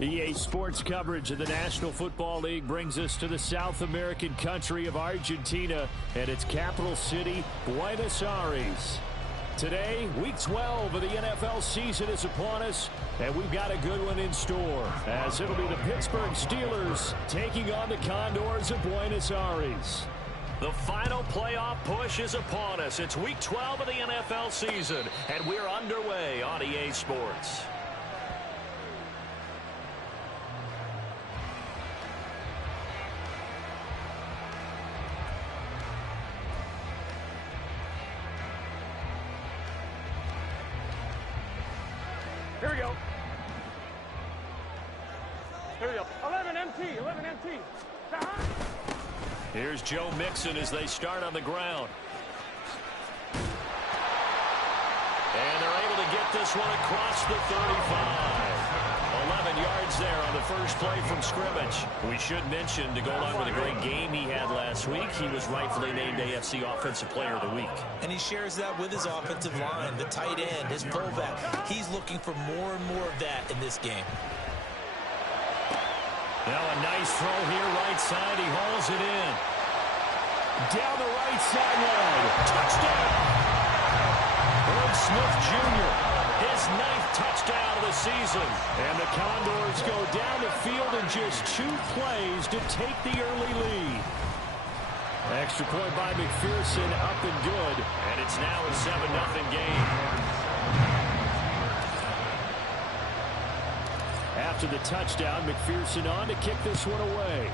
EA Sports coverage of the National Football League brings us to the South American country of Argentina and its capital city, Buenos Aires. Today, Week 12 of the NFL season is upon us, and we've got a good one in store, as it'll be the Pittsburgh Steelers taking on the Condors of Buenos Aires. The final playoff push is upon us. It's Week 12 of the NFL season, and we're underway on EA Sports. Here we go. Here we go. 11 MT, 11 MT. Here's Joe Mixon as they start on the ground. And they're able to get this one across the 35. 11 yards there on the first play from scrimmage. We should mention, to go along with a great game he had last week, he was rightfully named AFC Offensive Player of the Week. And he shares that with his offensive line, the tight end, his fullback. He's looking for more and more of that in this game. Now a nice throw here, right side. He hauls it in. Down the right sideline. Touchdown! Irv Smith Jr., his 9th touchdown of the season. And the Condors go down the field in just 2 plays to take the early lead. Extra point by McPherson, up and good. And it's now a 7-0 game. After the touchdown, McPherson on to kick this one away.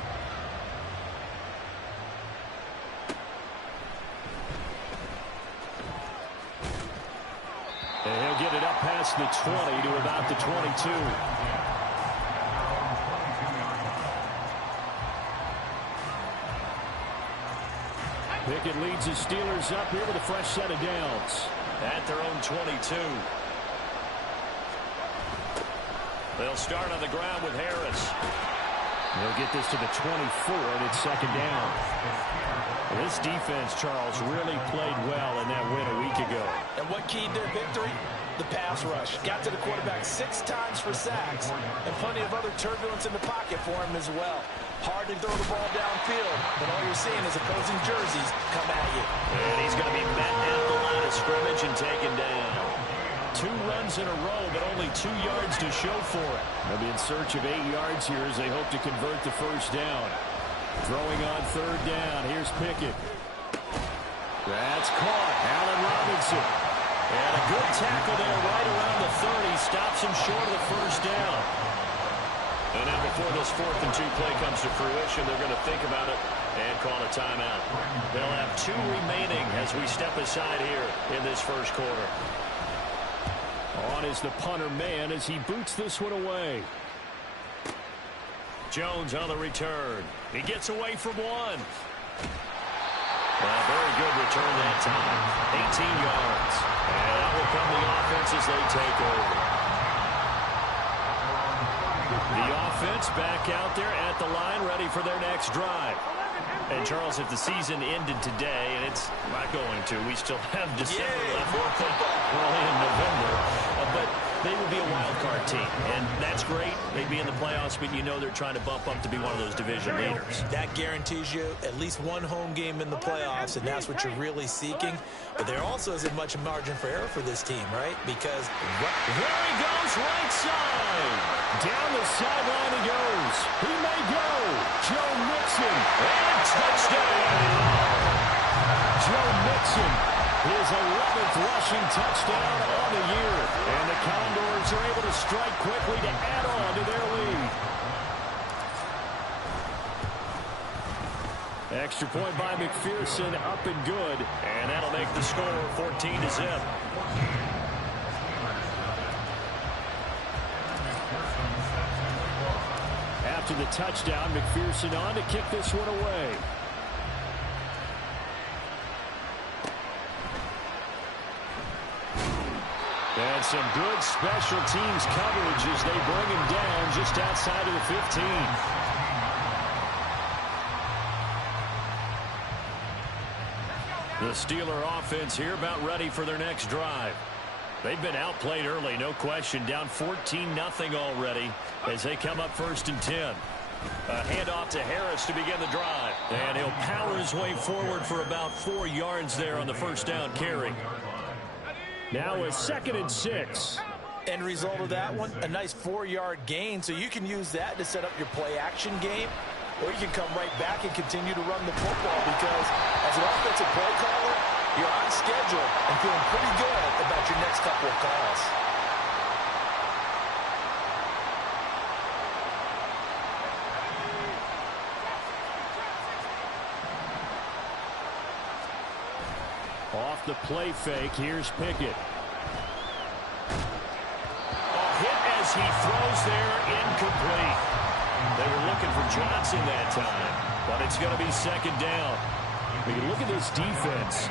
And he'll get it up past the 20 to about the 22. Pickett leads the Steelers up here with a fresh set of downs. At their own 22. They'll start on the ground with Harris. They'll get this to the 24, and it's second down. This defense, Charles, really played well in that win a week ago. And what keyed their victory? The pass rush. Got to the quarterback 6 times for sacks, and plenty of other turbulence in the pocket for him as well. Hard to throw the ball downfield, but all you're seeing is opposing jerseys come at you. And he's going to be met at the line of scrimmage and taken down. 2 runs in a row, but only 2 yards to show for it. They'll be in search of 8 yards here as they hope to convert the first down. Throwing on 3rd down. Here's Pickett. That's caught. Allen Robinson. And a good tackle there right around the 30. Stops him short of the first down. And now before this 4th and 2 play comes to fruition, they're going to think about it and call a timeout. They'll have 2 remaining as we step aside here in this first quarter. On is the punter man as he boots this one away. Jones on the return. He gets away from one. Well, very good return that time. 18 yards. And that will come the offense as they take over. The offense back out there at the line, ready for their next drive. And, Charles, if the season ended today, and it's not going to, we still have December left, early in November, but they would be a wild card team, and that's great. They'd be in the playoffs, but you know they're trying to bump up to be one of those division leaders. That guarantees you at least 1 home game in the playoffs, and that's what you're really seeking. But there also isn't much margin for error for this team, right? Because there he goes, right side. Down the sideline he goes. He may go. Joe Mixon. And touchdown. Joe Mixon, his 11th rushing touchdown on the year. And the Condors are able to strike quickly to add on to their lead. Extra point by McPherson, up and good. And that'll make the score 14-0. After the touchdown, McPherson on to kick this one away. And some good special teams coverage as they bring him down just outside of the 15. The Steeler offense here about ready for their next drive. They've been outplayed early, no question. Down 14-0 already as they come up 1st and 10. A handoff to Harris to begin the drive. And he'll power his way forward for about 4 yards there on the first down carry. Now a 2nd and 6. End result of that one, a nice 4-yard gain. So you can use that to set up your play-action game. Or you can come right back and continue to run the football because as an offensive play caller, you're on schedule and feeling pretty good about your next couple of calls. Off the play fake, here's Pickett. A hit as he throws there, incomplete. They were looking for Johnson that time, but it's going to be 2nd down. We can look at this defense.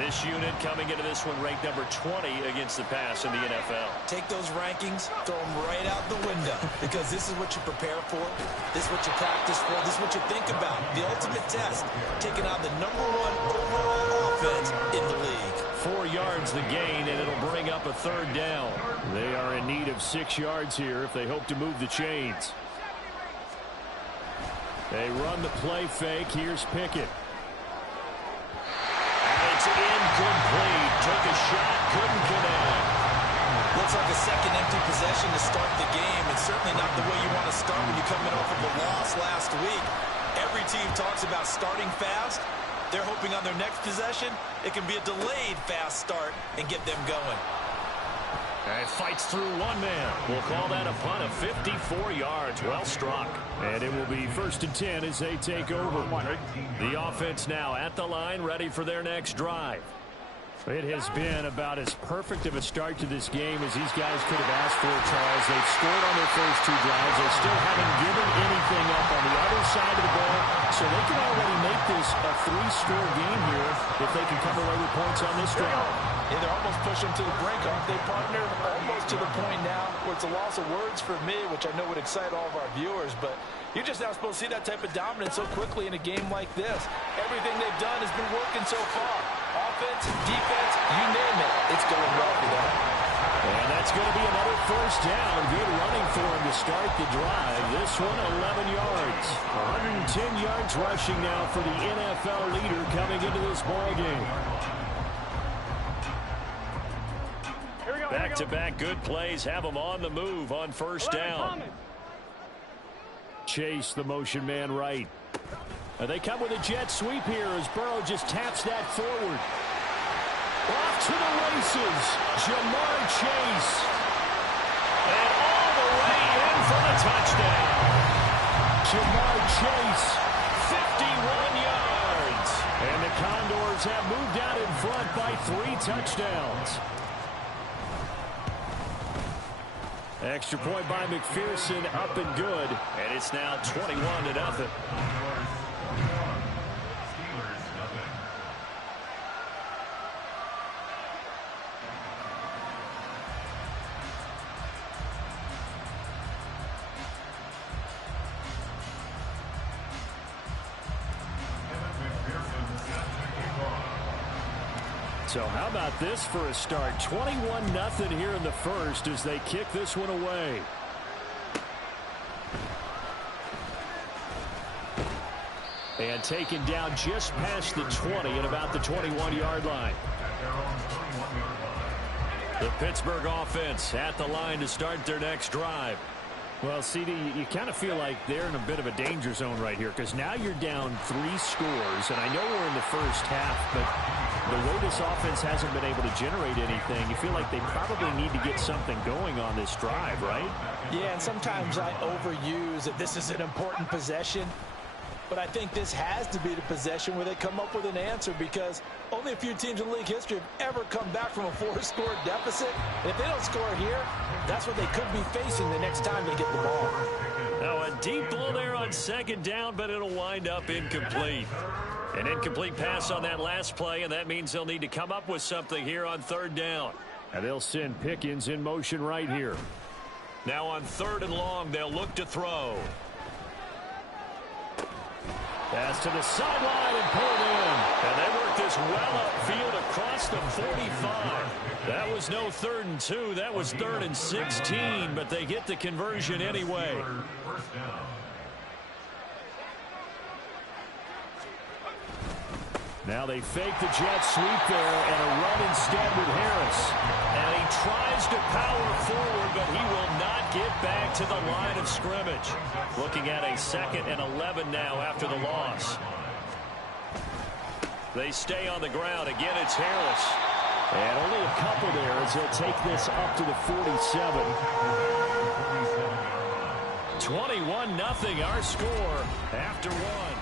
This unit coming into this one ranked number 20 against the pass in the NFL. Take those rankings, throw them right out the window because this is what you prepare for. This is what you practice for. This is what you think about. The ultimate test, taking on the #1 overall offense in the league. 4 yards the gain, and it'll bring up a 3rd down. They are in need of 6 yards here if they hope to move the chains. They run the play fake. Here's Pickett. It's incomplete. Took a shot, couldn't connect. Looks like a second empty possession to start the game, and certainly not the way you want to start when you come in off of a loss last week. Every team talks about starting fast. They're hoping on their next possession, it can be a delayed fast start and get them going. And fights through one man. We'll call that a punt of 54 yards. Well struck. And it will be 1st and 10 as they take over. The offense now at the line, ready for their next drive. It has been about as perfect of a start to this game as these guys could have asked for, Charles. They've scored on their first 2 drives. They still haven't given anything up on the other side of the ball, so they can already make this a 3-score game here if they can come away with points on this drive. Yeah, they're almost pushing to the brink, aren't they, partner? Almost to the point now where it's a loss of words for me, which I know would excite all of our viewers, but you're just not supposed to see that type of dominance so quickly in a game like this. Everything they've done has been working so far. Offense, defense, you name it. It's going well for them. And that's going to be another 1st down. Good running for him to start the drive. This one, 11 yards. 110 yards rushing now for the NFL leader coming into this ballgame. Back-to-back good plays have them on the move on 1st down. Chase the motion man right. And they come with a jet sweep here as Burrow just taps that forward. Off to the races, Jamar Chase. And all the way in for the touchdown. Jamar Chase, 51 yards. And the Condors have moved out in front by 3 touchdowns. Extra point by McPherson, up and good. And it's now 21-0. So how about this for a start? 21-0 here in the first as they kick this one away. And taken down just past the 20 at about the 21-yard line. The Pittsburgh offense at the line to start their next drive. Well, CD, you kind of feel like they're in a bit of a danger zone right here because now you're down 3 scores, and I know we're in the first half, but the way this offense hasn't been able to generate anything, you feel like they probably need to get something going on this drive, right? Yeah, and sometimes I overuse that this is an important possession. But I think this has to be the possession where they come up with an answer because only a few teams in league history have ever come back from a 4-score deficit. And if they don't score here, that's what they could be facing the next time they get the ball. Now a deep ball there on 2nd down, but it'll wind up incomplete. An incomplete pass on that last play, and that means they'll need to come up with something here on 3rd down. And they'll send Pickens in motion right here. Now on 3rd and long, they'll look to throw. Pass to the sideline and pulled in. And they work this well upfield across the 45. That was no 3rd and 2. That was 3rd and 16, but they get the conversion anyway. Now they fake the jet sweep there and a run instead with Harris. And he tries to power forward, but he will not get back to the line of scrimmage. Looking at a 2nd and 11 now after the loss. They stay on the ground. Again, it's Harris. And only a couple there as he'll take this up to the 47. 21-0 our score after one.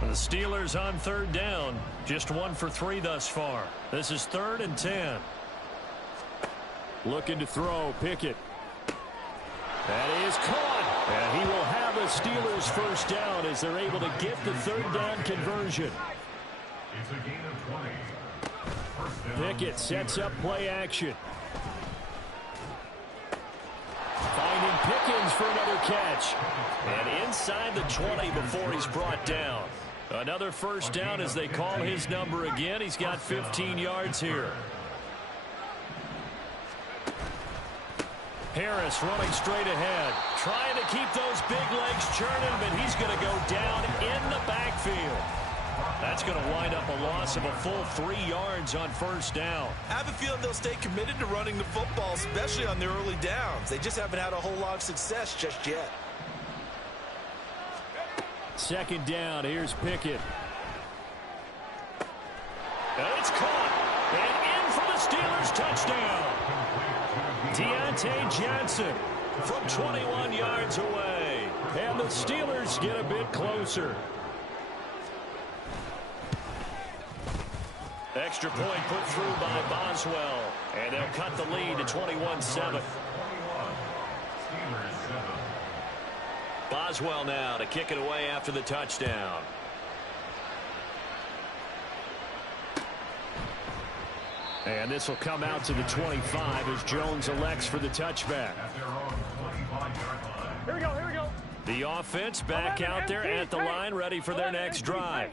The Steelers on 3rd down. Just 1 for 3 thus far. This is 3rd and 10. Looking to throw. Pickett. That is caught. And he will have a Steelers first down as they're able to get the 3rd down conversion. It's a gain of 20. Pickett sets up play action. Finding Pickens for another catch. And inside the 20 before he's brought down. Another first down as they call his number again. He's got 15 yards here. Harris running straight ahead. Trying to keep those big legs churning, but he's going to go down in the backfield. That's going to wind up a loss of a full 3 yards on first down. I have a feeling they'll stay committed to running the football, especially on their early downs. They just haven't had a whole lot of success just yet. 2nd down. Here's Pickett. And it's caught. And in for the Steelers touchdown. Deontay Johnson from 21 yards away. And the Steelers get a bit closer. Extra point put through by Boswell. And they'll cut the lead to 21-7. Boswell now to kick it away after the touchdown. And this will come out to the 25 as Jones elects for the touchback. Here we go, here we go. The offense back out there at the line, ready for their next drive.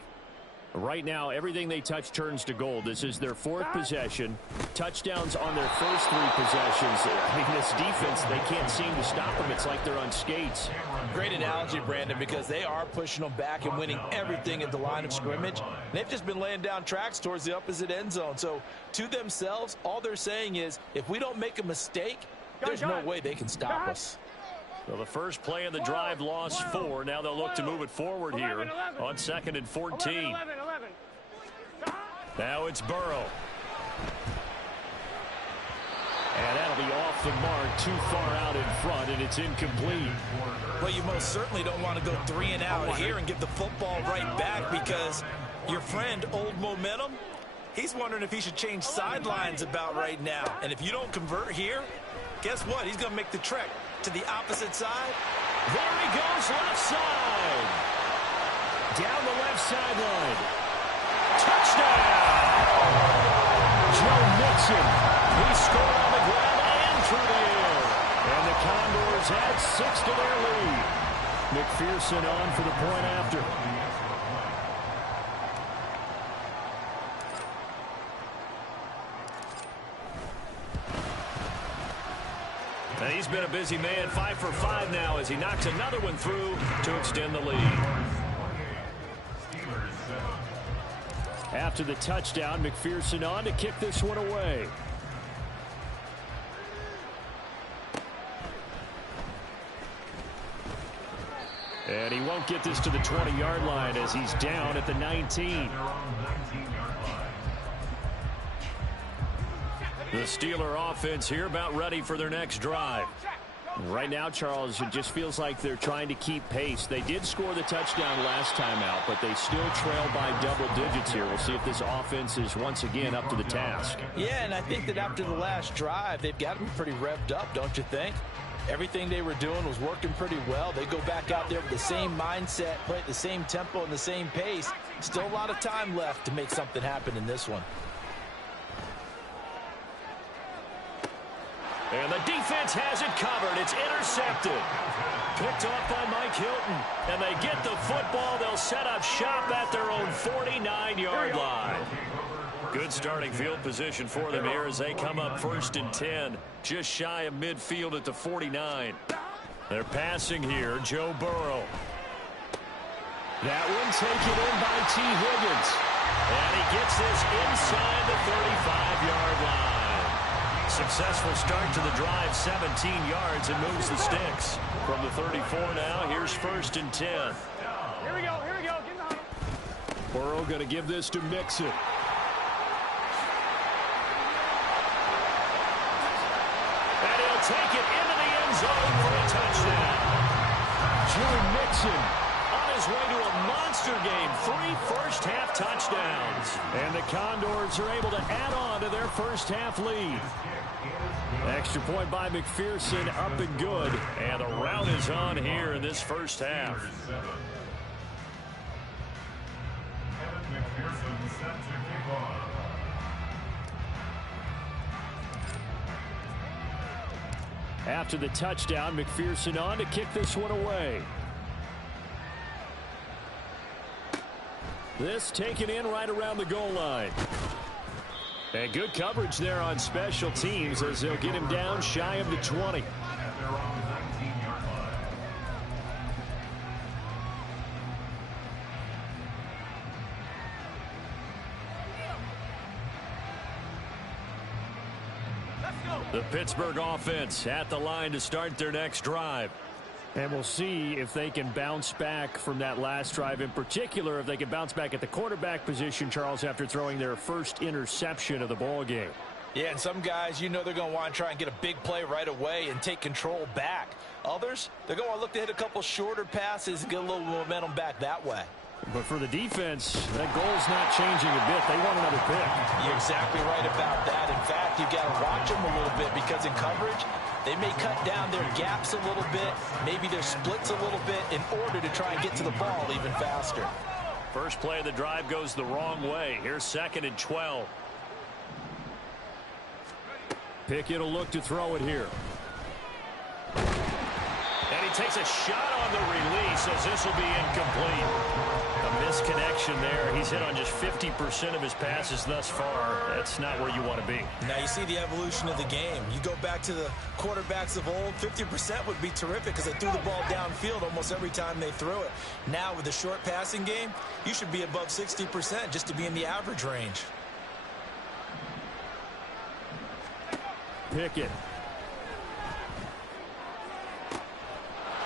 Right now, everything they touch turns to gold. This is their 4th possession. Touchdowns on their first 3 possessions. I mean, this defense, they can't seem to stop them. It's like they're on skates. Great analogy, Brandon, because they are pushing them back and winning everything at the line of scrimmage. They've just been laying down tracks towards the opposite end zone. So, to themselves, all they're saying is, if we don't make a mistake, there's no way they can stop us. Well, the first play of the drive lost 4. Now they'll look to move it forward here on 2nd and 14. 11. Now it's Burrow. And that'll be off the mark, too far out in front, and it's incomplete. Well, you most certainly don't want to go 3 and out here and get the football right back because your friend, Old Momentum, he's wondering if he should change sidelines about right now. And if you don't convert here, guess what? He's going to make the trek to the opposite side. There he goes, left side. Down the left sideline. Touchdown! Joe Mixon. He scored on the ground and through the air. And the Condors add 6 to their lead. McPherson on for the point after. And he's been a busy man, 5 for 5 now as he knocks another one through to extend the lead. After the touchdown, McPherson on to kick this one away. And he won't get this to the 20-yard line as he's down at the 19. The Steeler offense here about ready for their next drive. Right now, Charles, it just feels like they're trying to keep pace. They did score the touchdown last time out, but they still trail by double digits here. We'll see if this offense is once again up to the task. Yeah, and I think that after the last drive, they've got to be pretty revved up, don't you think? Everything they were doing was working pretty well. They go back out there with the same mindset, play at the same tempo and the same pace. Still a lot of time left to make something happen in this one. And the defense has it covered. It's intercepted. Picked off by Mike Hilton. And they get the football. They'll set up shop at their own 49-yard line. Good starting field position for them here as they come up 1st and 10. Just shy of midfield at the 49. They're passing here. Joe Burrow. That one taken in by T. Higgins. And he gets this inside the 35-yard line. Successful start to the drive, 17 yards, and moves the sticks. From the 34 now, here's 1st and 10. Here we go, here we go. Get behind him. Burrow going to give this to Mixon. And he'll take it into the end zone for a touchdown. Joe Mixon on his way to a monster game. 3 first-half touchdowns. And the Condors are able to add on to their first-half lead. Extra point by McPherson, up and good. And the rout is on here in this first half. After the touchdown, McPherson on to kick this one away. This taken in right around the goal line. And good coverage there on special teams as they'll get him down shy of the 20. The Pittsburgh offense at the line to start their next drive. And we'll see if they can bounce back from that last drive. In particular, if they can bounce back at the quarterback position, Charles, after throwing their first interception of the ball game. Yeah, and some guys, you know they're going to want to try and get a big play right away and take control back. Others, they're going to look to hit a couple shorter passes and get a little momentum back that way. But for the defense, that goal's not changing a bit. They want another pick. You're exactly right about that. In fact, you've got to watch them a little bit because in coverage, they may cut down their gaps a little bit, maybe their splits a little bit in order to try and get to the ball even faster. First play of the drive goes the wrong way. Here's 2nd and 12. Pickett will look to throw it here. And he takes a shot on the release as this will be incomplete. A misconnection there. He's hit on just 50% of his passes thus far. That's not where you want to be. Now you see the evolution of the game. You go back to the quarterbacks of old, 50% would be terrific because they threw the ball downfield almost every time they threw it. Now with the short passing game, you should be above 60% just to be in the average range. Pickett.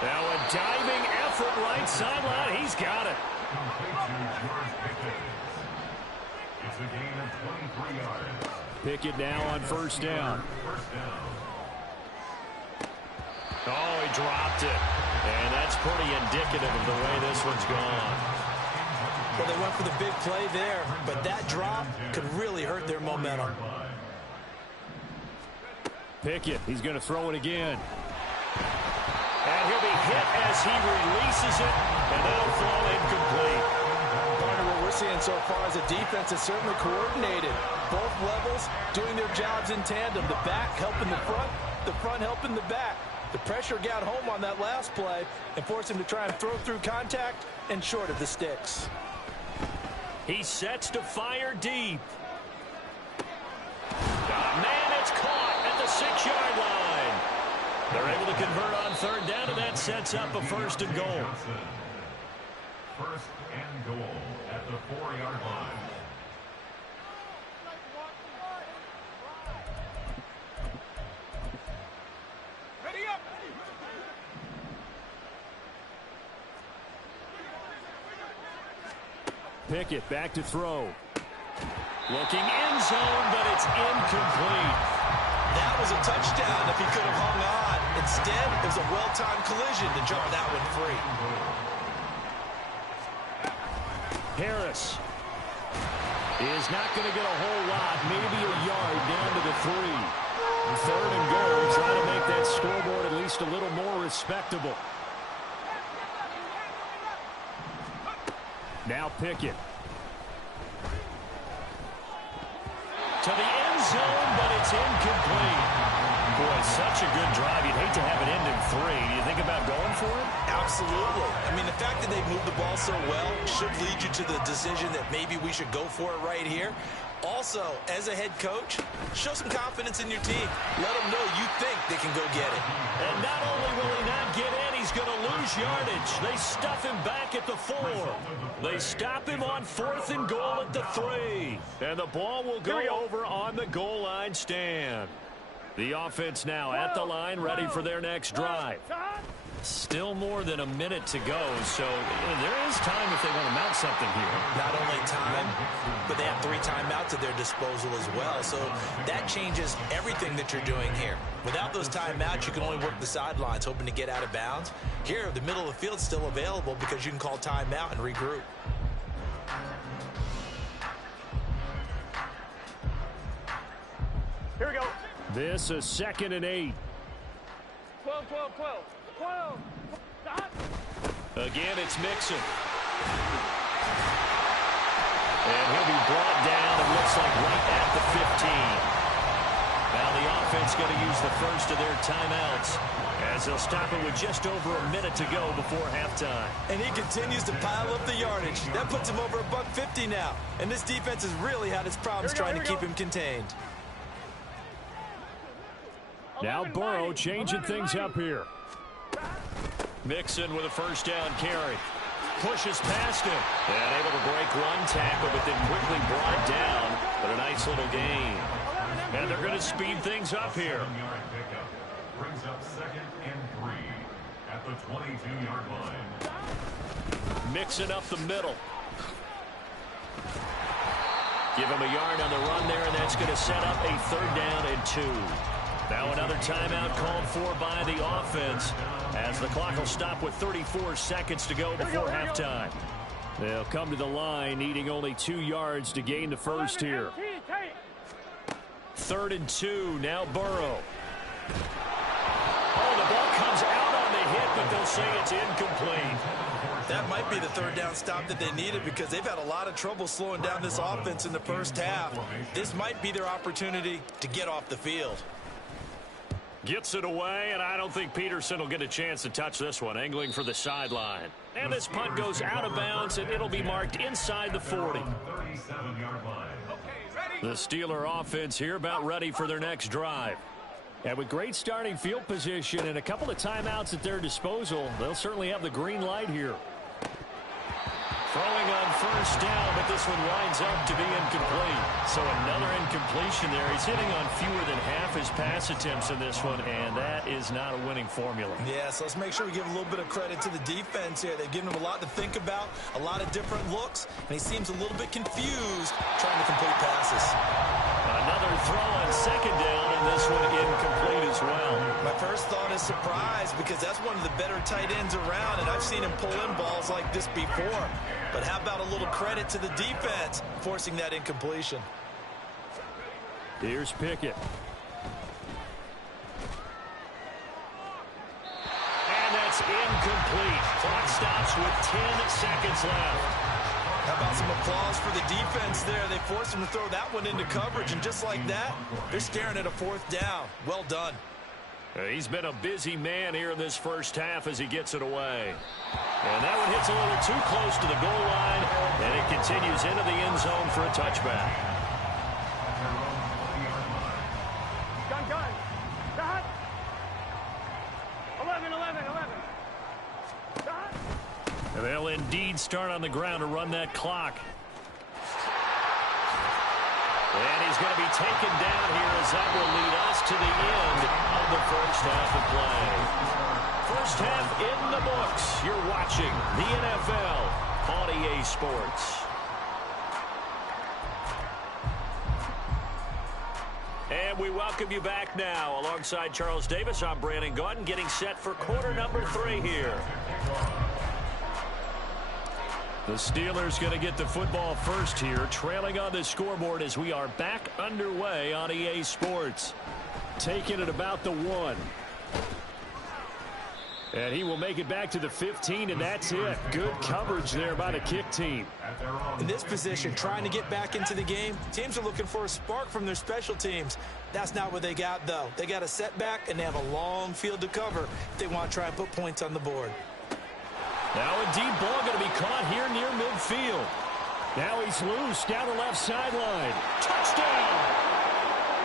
Now a diving effort right sideline. He's got it. It's a gain of 23 yards. Pickett now on 1st down. Oh, he dropped it. And that's pretty indicative of the way this one's gone. Well, they went for the big play there, but that drop could really hurt their momentum. Pickett, he's going to throw it again. And he'll be hit as he releases it, and that'll fall incomplete. Partner, what we're seeing so far is a defense that's certainly coordinated. Both levels doing their jobs in tandem. The back helping the front helping the back. The pressure got home on that last play and forced him to try and throw through contact and short of the sticks. He sets to fire deep. Man, it's caught at the 6-yard line. They're able to convert on 3rd down, and that sets up a 1st and goal. 1st and goal at the 4-yard line. Ready up. Pickett back to throw. Looking end zone, but it's incomplete. That was a touchdown if he could have hung on. Instead, it was a well-timed collision to jar that one free. Harris is not going to get a whole lot, maybe a yard down to the 3. 3rd and goal, trying to make that scoreboard at least a little more respectable. Now Pickett. To the end zone, but it's incomplete. Boy, such a good drive. You'd hate to have it end in 3. Do you think about going for it? Absolutely. I mean, the fact that they moved the ball so well should lead you to the decision that maybe we should go for it right here. Also, as a head coach, show some confidence in your team. Let them know you think they can go get it. And not only will he not get in, he's going to lose yardage. They stuff him back at the 4. They stop him on 4th and goal at the 3. And the ball will go over on the goal line stand. The offense now at the line, ready for their next drive. Still more than a minute to go, so there is time if they want to mount something here. Not only time, but they have 3 timeouts at their disposal as well, so that changes everything that you're doing here. Without those timeouts, you can only work the sidelines, hoping to get out of bounds. Here, the middle of the field is still available because you can call timeout and regroup. Here we go. This is 2nd and 8. 12, 12, 12. 12. Stop. Again, it's Mixon. And he'll be brought down, it looks like right at the 15. Now the offense going to use the first of their timeouts as they'll stop it with just over a minute to go before halftime. And he continues to pile up the yardage. That puts him over $150 now. And this defense has really had its problems trying to keep him contained. Now Burrow changing things up here. Mixon with a first down carry. Pushes past him. And able to break one tackle, but then quickly brought down. But a nice little gain. And they're going to speed things up here. Brings up 2nd and 3 at the 22-yard line. Mixing up the middle. Give him a yard on the run there, and that's going to set up a 3rd down and 2. Now another timeout called for by the offense as the clock will stop with 34 seconds to go before halftime. They'll come to the line needing only 2 yards to gain the first here. 3rd and 2, now Burrow. Oh, the ball comes out on the hit, but they'll say it's incomplete. That might be the 3rd down stop that they needed because they've had a lot of trouble slowing down this offense in the first half. This might be their opportunity to get off the field. Gets it away, and I don't think Peterson will get a chance to touch this one, angling for the sideline. And this punt goes out of bounds, and it'll be marked inside the 40. 37-yard line. The Steeler offense here about ready for their next drive. And with great starting field position and a couple of timeouts at their disposal, they'll certainly have the green light here. Throwing on first down, but this one winds up to be incomplete. So another incompletion there. He's hitting on fewer than half his pass attempts in this one, and that is not a winning formula. Yeah, so let's make sure we give a little bit of credit to the defense here. They've given him a lot to think about, a lot of different looks, and he seems a little bit confused trying to complete passes. Another throw on 2nd down, and this one incomplete as well. My first thought is surprise because that's one of the better tight ends around, and I've seen him pull in balls like this before. But how about a little credit to the defense forcing that incompletion? Here's Pickett. And that's incomplete. Clock stops with 10 seconds left. How about some applause for the defense there? They forced him to throw that one into coverage, and just like that, they're staring at a 4th down. Well done. He's been a busy man here in this first half as he gets it away. And that one hits a little too close to the goal line, and it continues into the end zone for a touchback. Gun, gun. Stop. 11, 11, 11. Stop. And they'll indeed start on the ground to run that clock. And he's going to be taken down here as that will lead us to the end of the first half of play. First half in the books. You're watching the NFL on EA Sports. And we welcome you back now. Alongside Charles Davis, I'm Brandon Gaudin, getting set for quarter number 3 here. The Steelers going to get the football first here, trailing on the scoreboard as we are back underway on EA Sports. Taking it about the 1. And he will make it back to the 15, and that's it. Good coverage there by the kick team. In this position, trying to get back into the game, teams are looking for a spark from their special teams. That's not what they got, though. They got a setback, and they have a long field to cover if they want to try and put points on the board. Now a deep ball going to be caught here near midfield. Now he's loose down the left sideline. Touchdown!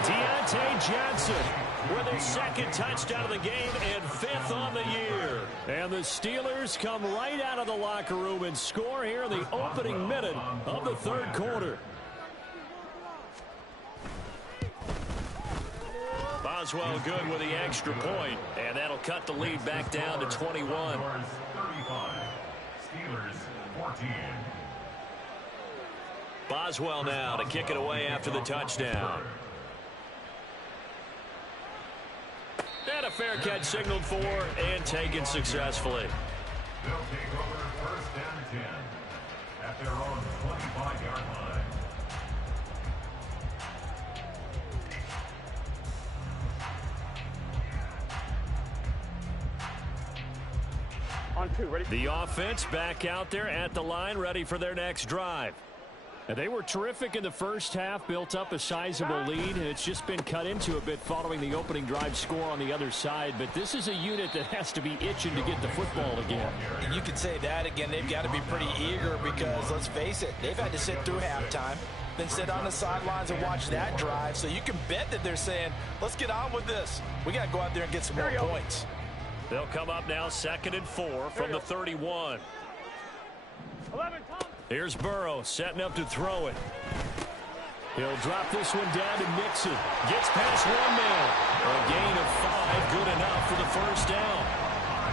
Deontay Johnson with his second touchdown of the game and 5th on the year. And the Steelers come right out of the locker room and score here in the opening minute of the 3rd quarter. Boswell good with the extra point, and that'll cut the lead back down to 21. Steelers 14. Boswell now to kick it away after the touchdown. And a fair catch signaled for and taken successfully. They'll take over 1st and 10 at their own 25-yard line. On 2, ready? The offense back out there at the line, ready for their next drive. And they were terrific in the first half, built up a sizable lead, and it's just been cut into a bit following the opening drive score on the other side. But this is a unit that has to be itching to get the football again. And you could say that again. They've got to be pretty eager because, let's face it, they've had to sit through halftime, then sit on the sidelines and watch that drive. So you can bet that they're saying, let's get on with this. We got to go out there and get some more points. They'll come up now 2nd and 4 from the 31. 11, Tom. Here's Burrow setting up to throw it. He'll drop this one down to Mixon. Gets past one man. A gain of 5, good enough for the first down.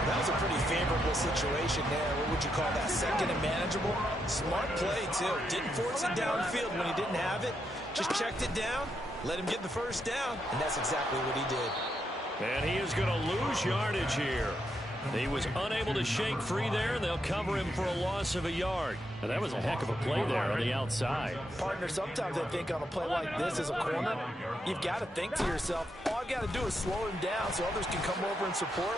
That was a pretty favorable situation there. What would you call that? 2nd and manageable? Smart play, too. Didn't force it downfield when he didn't have it. Just checked it down, let him get the first down, and that's exactly what he did. And he is going to lose yardage here. He was unable to shake free there, and they'll cover him for a loss of a yard. And that was a heck of a play there on the outside. Partner, sometimes I think on a play like this as a corner, you've got to think to yourself, all I got to do is slow him down so others can come over and support.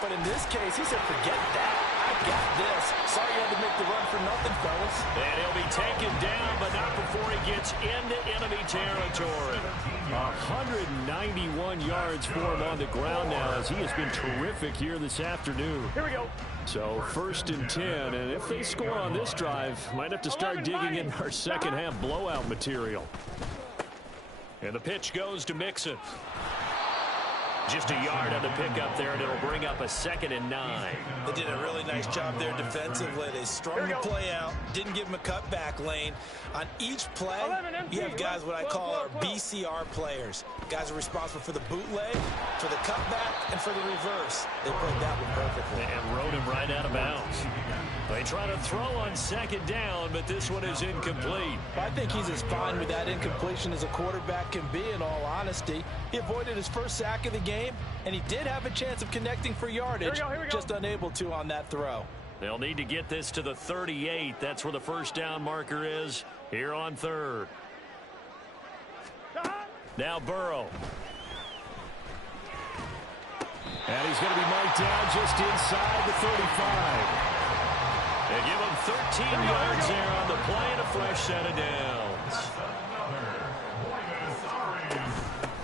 But in this case, he said, forget that. I got this. Sorry you had to make the run for nothing, fellas. And he'll be taken down, but not before he gets into enemy territory. 191 yards for him on the ground now, as he has been terrific here this afternoon. Here we go. So 1st and 10, and if they score on this drive, might have to start digging in our second half blowout material. And the pitch goes to Mixon. Just a yard on the pickup there, and it'll bring up a 2nd and 9. They did a really nice job there defensively. They strung the play out, didn't give him a cutback lane. On each play, you have guys what I call our BCR players. Guys are responsible for the bootleg, for the cutback, and for the reverse. They played that one perfectly. And rode him right out of bounds. They try to throw on 2nd down, but this one is incomplete. I think he's as fine with that incompletion as a quarterback can be, in all honesty. He avoided his first sack of the game, and he did have a chance of connecting for yardage, Here we go. just unable to on that throw. They'll need to get this to the 38. That's where the first down marker is here on 3rd. Now Burrow. And he's going to be marked down just inside the 35. They give him 13 yards there on the play and a fresh set of downs.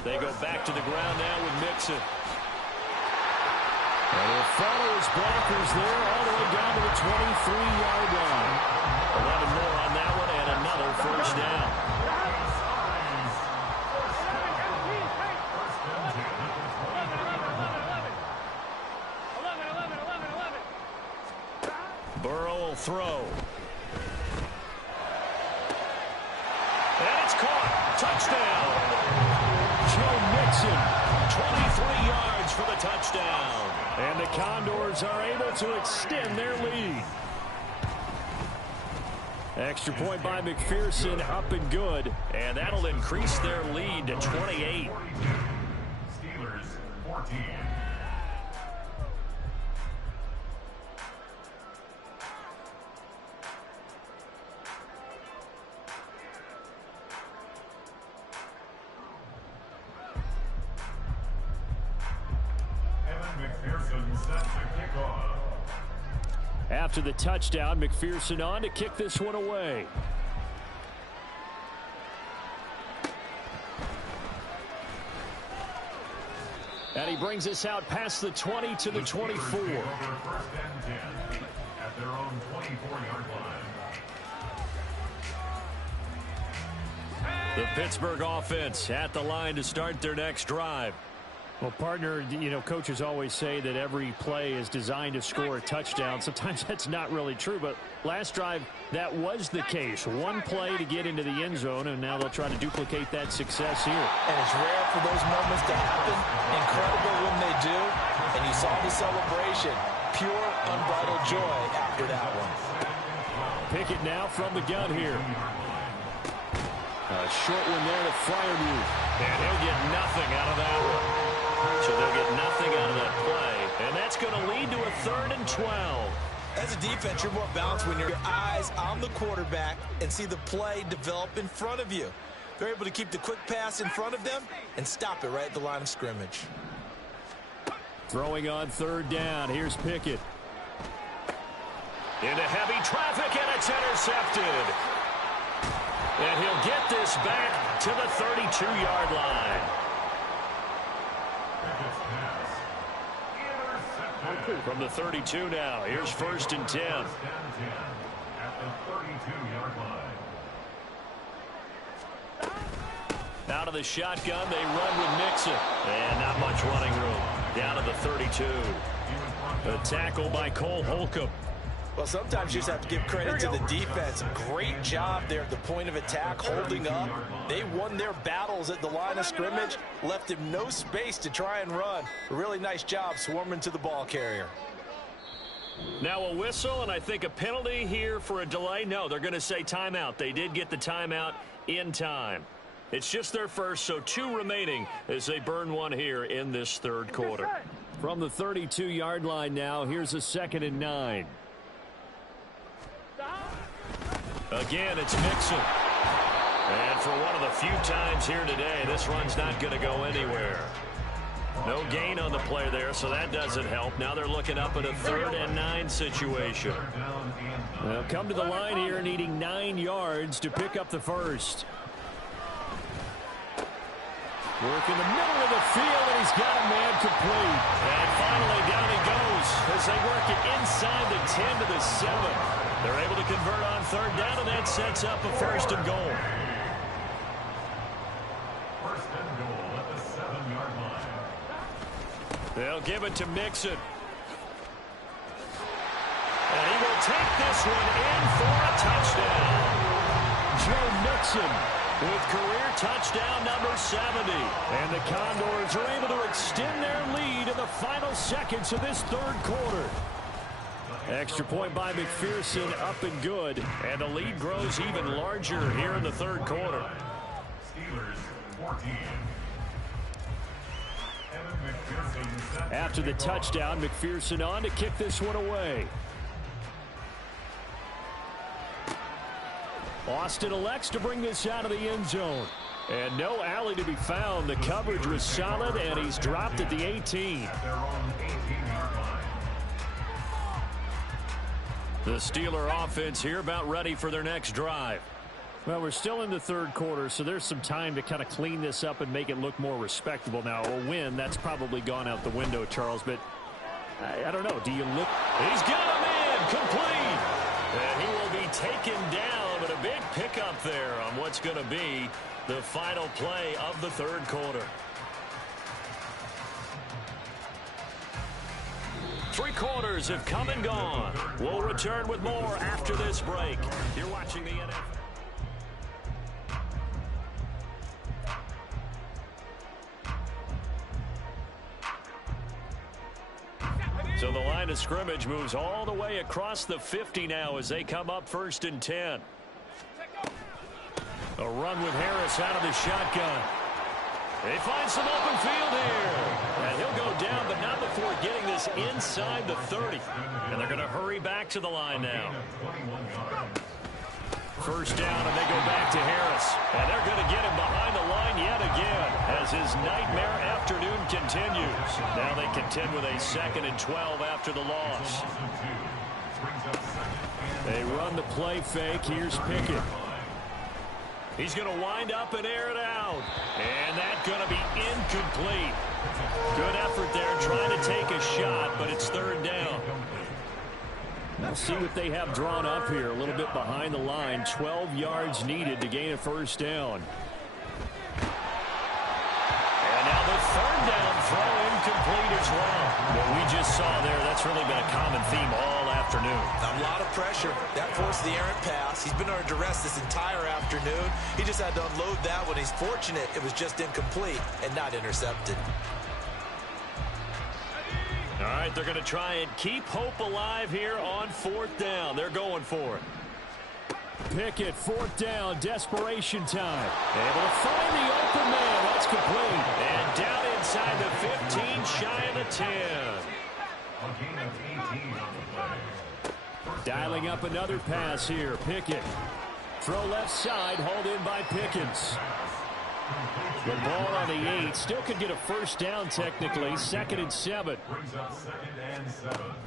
They go back to the ground now with Mixon. And he'll follow his blockers there all the way down to the 23-yard line. 11 more on that one and another first down. Burrow will throw. And it's caught. Touchdown. Joe Mixon, 23 yards for the touchdown. And the Condors are able to extend their lead. Extra point by McPherson, up and good. And that'll increase their lead to 28. Steelers 14. Evan McPherson sets the kickoff. After the touchdown, McPherson on to kick this one away. And he brings us out past the 20 to the 24. First and 10 at their own 24-yard line. The Pittsburgh offense at the line to start their next drive. Well, partner, you know, coaches always say that every play is designed to score a touchdown. Sometimes that's not really true, but last drive, that was the case. One play to get into the end zone, and now they'll try to duplicate that success here. And it's rare for those moments to happen. Incredible when they do. And you saw the celebration. Pure, unbridled joy after that one. Pickett now from the gun here. A short one there to Fryermuth. And he'll get nothing out of that one. So they'll get nothing out of that play. And that's going to lead to a 3rd and 12. As a defense, you're more balanced when your eyes on the quarterback and see the play develop in front of you. They're able to keep the quick pass in front of them and stop it right at the line of scrimmage. Throwing on 3rd down. Here's Pickett. Into heavy traffic, and it's intercepted. And he'll get this back to the 32-yard line. From the 32 now. Here's 1st and 10. At the 32-yard line. Out of the shotgun, they run with Mixon. And not much running room. Down to the 32. A tackle by Cole Holcomb. Well, sometimes you just have to give credit to the defense. Great job there at the point of attack, holding up. They won their battles at the line of scrimmage, left him no space to try and run. A really nice job swarming to the ball carrier. Now a whistle, and I think a penalty here for a delay. No, they're going to say timeout. They did get the timeout in time. It's just their first, so 2 remaining as they burn one here in this 3rd quarter. From the 32-yard line now, here's a 2nd and 9. Again, it's Mixon. And for one of the few times here today, this run's not going to go anywhere. No gain on the play there, so that doesn't help. Now they're looking up at a 3rd and 9 situation. They'll come to the line here needing 9 yards to pick up the first. Work in the middle of the field, and he's got a man complete. And finally down he goes as they work it inside the 10 to the 7. They're able to convert on 3rd down, and that sets up a 1st and goal. 1st and goal at the 7-yard line. They'll give it to Mixon. And he will take this one in for a touchdown. Joe Mixon with career touchdown number 70. And the Condors are able to extend their lead in the final seconds of this 3rd quarter. Extra point by McPherson, up and good. And the lead grows even larger here in the 3rd quarter. Steelers 14. After the touchdown, McPherson on to kick this one away. Austin elects to bring this out of the end zone. And no alley to be found. The coverage was solid, and he's dropped at the 18. The Steeler offense here about ready for their next drive. Well, we're still in the 3rd quarter, so there's some time to kind of clean this up and make it look more respectable. Now, a win, that's probably gone out the window, Charles, but I don't know. Do you look? He's got him in, complete. And he will be taken down, but a big pickup there on what's going to be the final play of the 3rd quarter. 3 quarters have come and gone. We'll return with more after this break. You're watching the NFL. So the line of scrimmage moves all the way across the 50 now as they come up 1st and 10. A run with Harris out of the shotgun. They find some open field here. And he'll go down, but not before getting this inside the 30. And they're going to hurry back to the line now. 1st down, and they go back to Harris. And they're going to get him behind the line yet again as his nightmare afternoon continues. Now they contend with a 2nd and 12 after the loss. They run the play fake. Here's Pickett. He's going to wind up and air it out. And that's going to be incomplete. Good effort there trying to take a shot, but it's 3rd down. Now see what they have drawn up here. A little bit behind the line. 12 yards needed to gain a 1st down. And now the 3rd down throw incomplete as well. What we just saw there, that's really been a common theme all afternoon. A lot of pressure. That forced the errant pass. He's been under duress this entire afternoon. He just had to unload that one. He's fortunate it was just incomplete and not intercepted. All right, they're going to try and keep hope alive here on 4th down. They're going for it. Pickett, 4th down, desperation time. Able to find the open man. That's complete. And down inside the 15, shy of the 10. Dialing up another pass here. Pickett. Throw left side, hauled in by Pickens. The ball on the 8. Still could get a 1st down technically. 2nd and 7.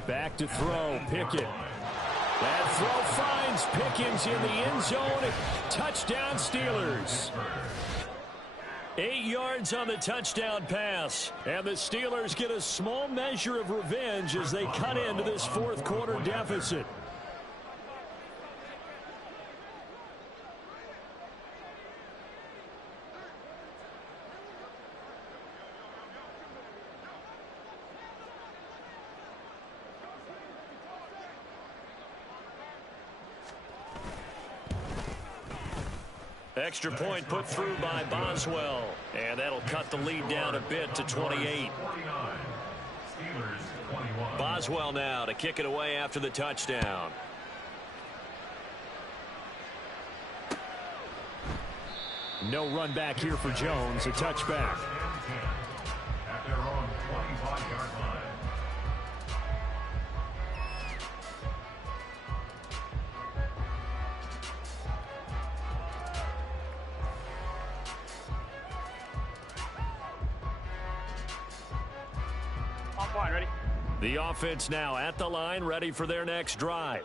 Back to throw. Pickett. That throw finds Pickens in the end zone. Touchdown Steelers. 8 yards on the touchdown pass. And the Steelers get a small measure of revenge as they cut into this 4th quarter deficit. Extra point put through by Boswell. And that'll cut the lead down a bit to 28. Boswell now to kick it away after the touchdown. No run back here for Jones. A touchback. At their own 25-yard line. Ready? The offense now at the line, ready for their next drive.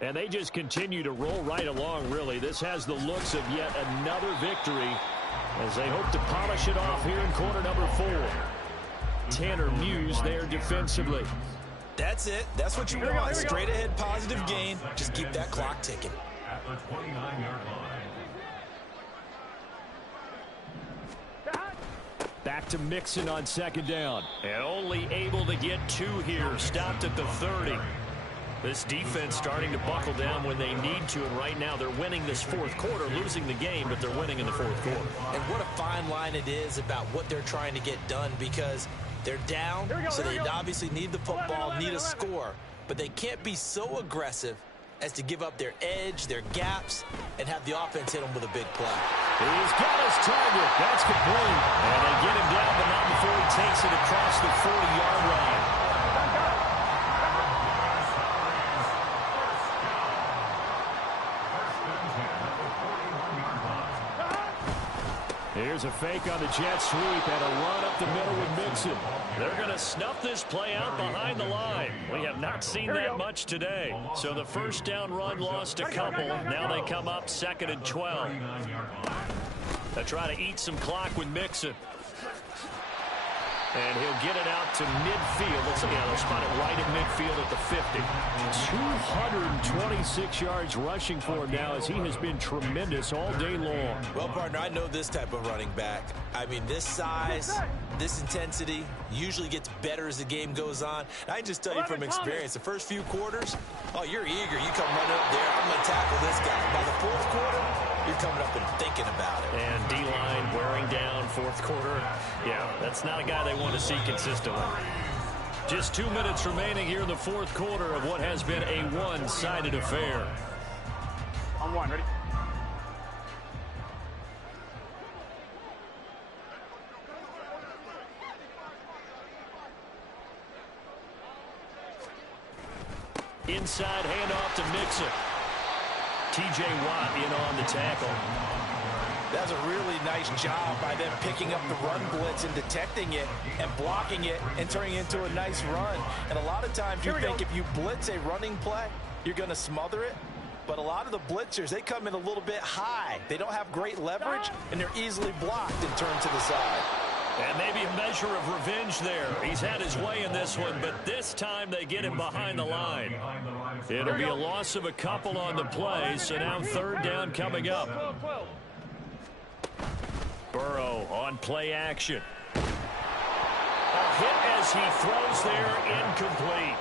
And they just continue to roll right along, really. This has the looks of yet another victory as they hope to polish it off here in quarter number 4. Tanner Muse there defensively. That's it. That's what you want. Straight ahead positive gain. Just keep that clock ticking. At the 29-yard line. Back to Mixon on 2nd down. And only able to get 2 here. Stopped at the 30. This defense starting to buckle down when they need to. And right now they're winning this 4th quarter. Losing the game, but they're winning in the 4th quarter. And what a fine line it is about what they're trying to get done, because they're down, so they obviously need the football, need a score. But they can't be so aggressive as to give up their edge, their gaps, and have the offense hit them with a big play. He's got his target. That's complete. And they get him down, but not before he takes it across the 40-yard line. Here's a fake on the jet sweep and a run up the middle with Mixon. They're going to snuff this play out behind the line. We have not seen that much today. So the 1st down run lost a couple. Now they come up 2nd and 12. They try to eat some clock with Mixon. And he'll get it out to midfield. Let's see, they'll spot it right in midfield at the 50. 226 yards rushing for him now as he has been tremendous all day long. Well, partner, I know this type of running back. I mean, this size, this intensity usually gets better as the game goes on. I can just tell you from experience, the first few quarters, oh, you're eager. You come running up there, I'm going to tackle this guy. By the 4th quarter, you're coming up and thinking about it. And D-line wearing down 4th quarter. Yeah, that's not a guy they want to see consistently. Just 2 minutes remaining here in the 4th quarter of what has been a one-sided affair. On 1, ready? Inside handoff to Mixon. T.J. Watt in on the tackle. That's a really nice job by them picking up the run blitz and detecting it and blocking it and turning it into a nice run. And a lot of times you think if you blitz a running play, you're going to smother it. But a lot of the blitzers, they come in a little bit high. They don't have great leverage, and they're easily blocked and turned to the side. And maybe a measure of revenge there. He's had his way in this one, but this time they get him behind the line. It'll be a loss of a couple on the play, so now third down coming up. Burrow on play action. A hit as he throws there, incomplete.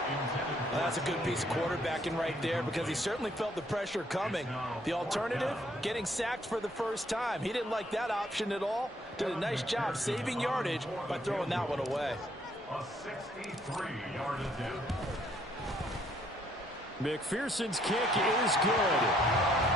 Well, that's a good piece of quarterbacking right there because he certainly felt the pressure coming. The alternative, getting sacked for the first time. He didn't like that option at all. Did a nice job saving yardage by throwing that one away. A 63-yard attempt. McPherson's kick is good.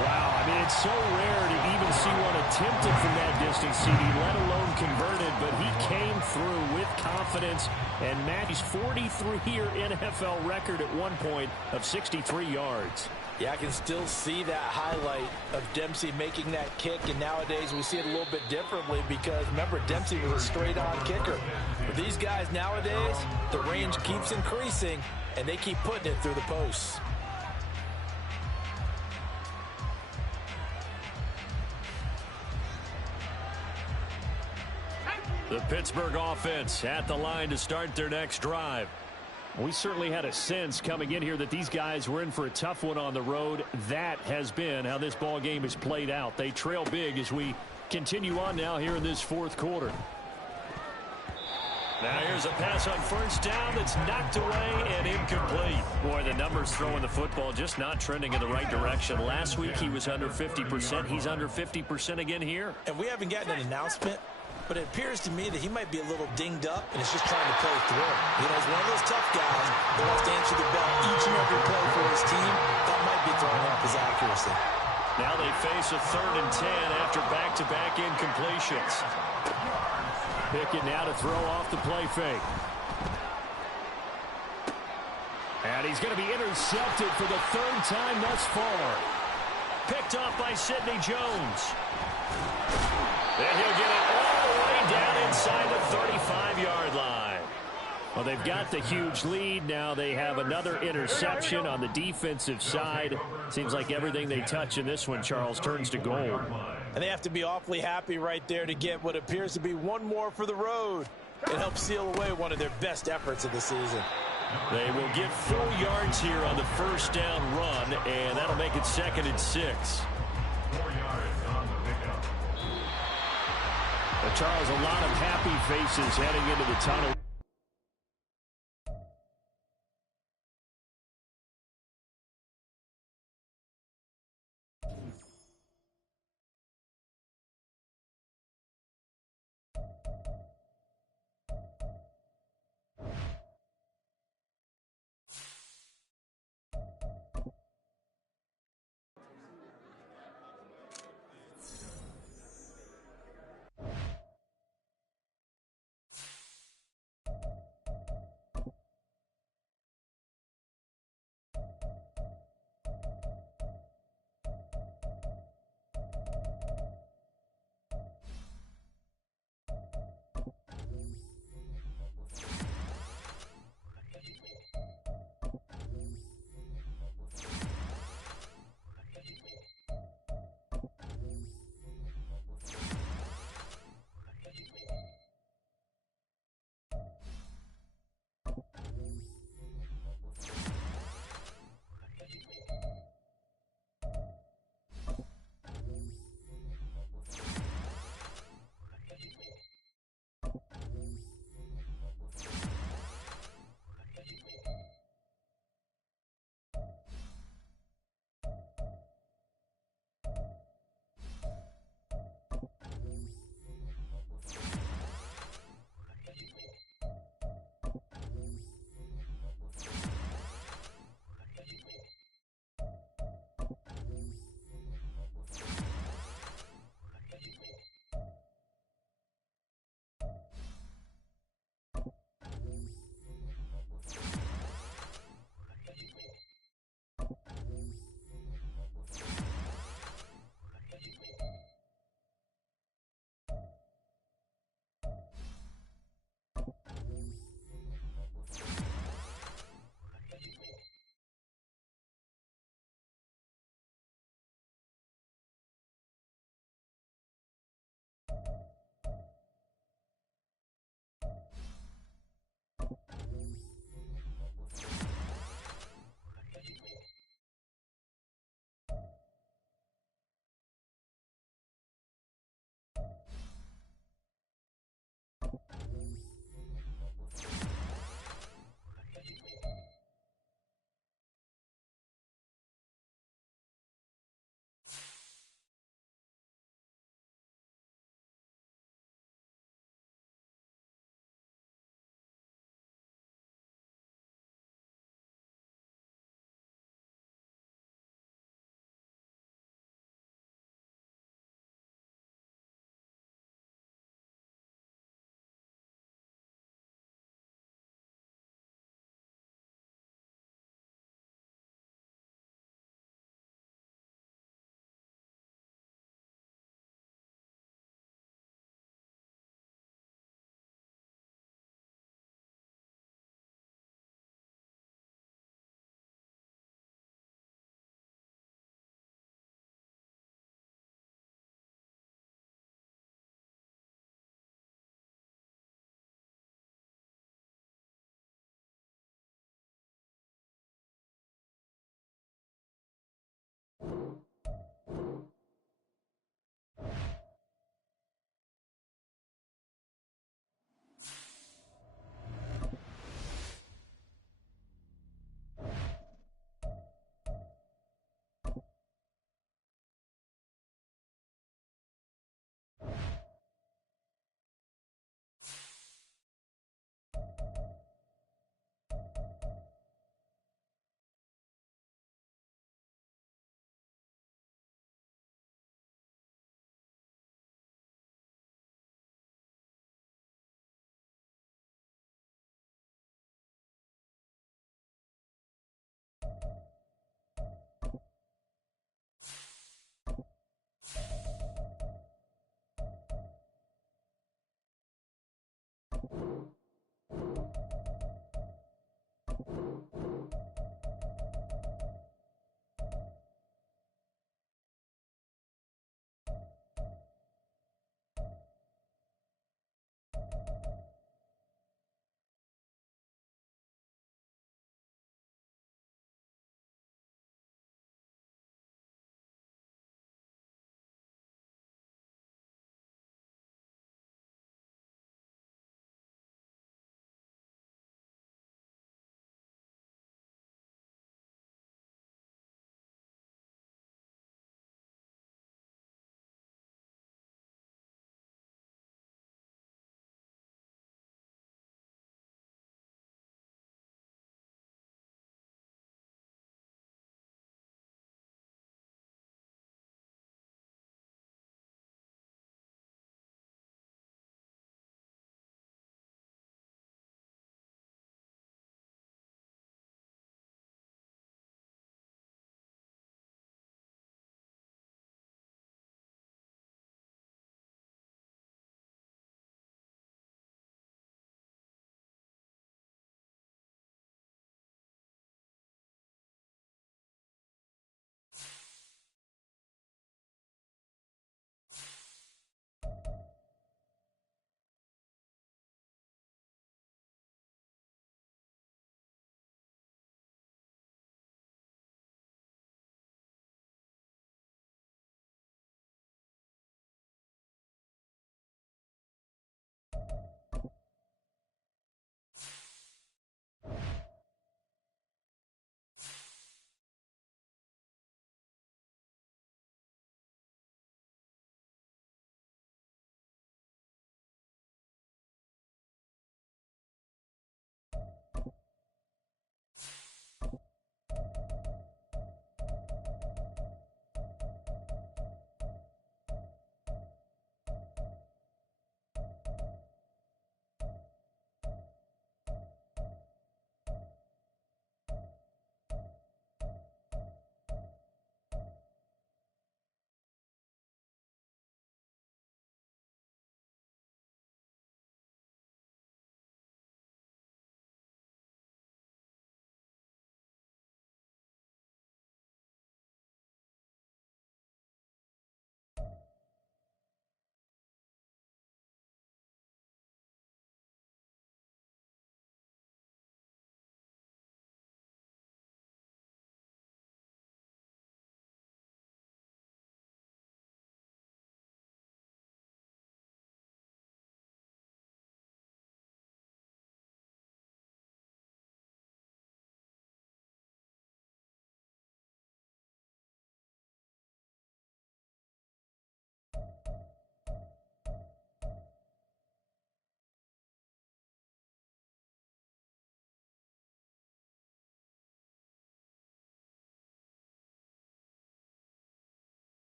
Wow, I mean, it's so rare to even see one attempted from that distance, CD, let alone converted, but he came through with confidence and matched 43-year NFL record at one point of 63 yards. Yeah, I can still see that highlight of Dempsey making that kick, and nowadays we see it a little bit differently because, remember, Dempsey was a straight-on kicker. For these guys nowadays, the range keeps increasing, and they keep putting it through the posts. The Pittsburgh offense at the line to start their next drive. We certainly had a sense coming in here that these guys were in for a tough one on the road. That has been how this ball game has played out. They trail big as we continue on now here in this fourth quarter. Now here's a pass on first down that's knocked away and incomplete. Boy, the numbers throwing the football just not trending in the right direction. Last week he was under 50%. He's under 50% again here. And we haven't gotten an announcement, but it appears to me that he might be a little dinged up and is just trying to play through. You know, he's one of those tough guys that wants to answer the bell each and every play for his team. That might be throwing off his accuracy. Now they face a 3rd and 10 after back-to-back incompletions. Pickett now to throw off the play fake. And he's going to be intercepted for the 3rd time thus far. Picked off by Sidney Jones. And he'll get it all the way down inside the 35-yard line. Well, they've got the huge lead. Now they have another interception on the defensive side. Seems like everything they touch in this one, Charles, turns to gold. And they have to be awfully happy right there to get what appears to be one more for the road. It helps seal away one of their best efforts of the season. They will get 4 yards here on the first down run, and that'll make it 2nd and 6. 4 yards on the pickup. Charles, a lot of happy faces heading into the tunnel.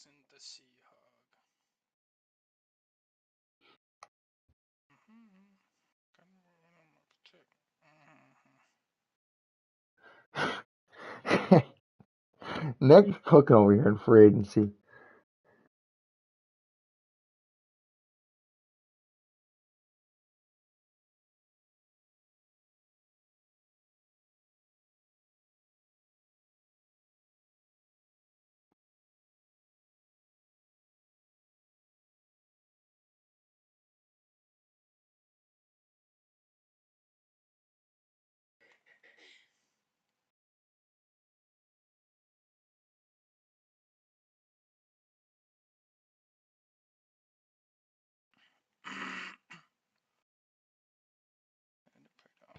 isn't the sea hog. Nick's cooking over here in free agency.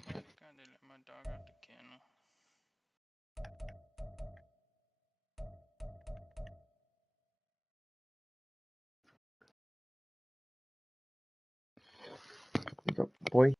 America, they let my dog out the kennel. Boy.